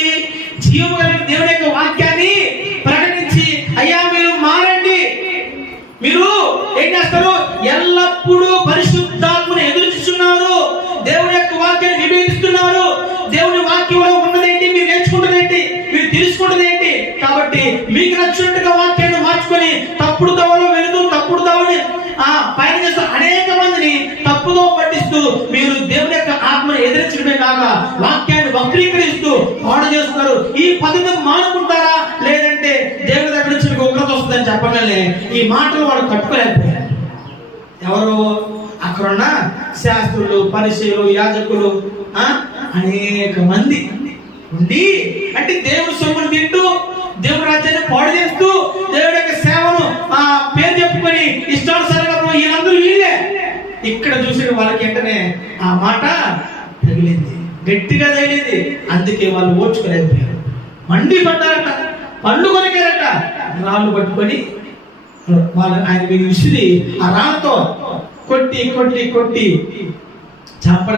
ఏంటి జీవం కలిగిన దేవుని యొక్క వాక్యాన్ని ప్రకటించి అయ్యా మీరు మారండి. మీరు ఏం చేస్తారు? ఎల్లప్పుడూ పరిశుద్ధాత్మను ఎదురుచున్నారు దేవుని యొక్క వాక్యాన్ని విభేదిస్తున్నారు. దేవుని వాక్యంలో ఉన్నదేంటి? మీరు నేర్చుకుంటుందేంటి మీరు తెలుసుకుంటున్నదేంటి? కాబట్టి మీకు నచ్చినట్టుగా వాక్యాన్ని మార్చుకొని తప్పుడు దవలో వెళుతూ తప్పుడు దవని ఆ పైన చేస్తూ అనేక మందిని తప్పుదో పట్టిస్తూ మీరు దేవుని యొక్క ఈ మానుకుంటారా? లేదంటే దేవుడి దగ్గర నుంచి మీకు ఉగ్రత వస్తుందని చెప్పగానే ఈ మాటలు వాడు కట్టుకోలేకపోయారు ఎవరు? అక్కడున్న శాస్త్రులు పరిచయులు యాజకులు ఆ? అనేక మంది ఉండి అంటే దేవుడు సొమ్మును తింటూ దేవుడు రాజ్యాన్ని పాడు చేస్తూ దేవుడి యొక్క సేవను ఆ పేరు చెప్పుకొని ఇష్టానుసారంగా వీళ్ళందరూ వీళ్ళే. ఇక్కడ చూసిన వాళ్ళకి వెంటనే ఆ మాట తగిలింది. గట్టిగా తగిలింది. అందుకే వాళ్ళు ఓర్చుకోలేకపోయారు. మండి పడ్డారట పళ్ళు కొనకారట. రాళ్ళు పట్టుకొని వాళ్ళ ఆయన మీద విసిరి ఆ రాళ్ళతో కొట్టి కొట్టి కొట్టి చంప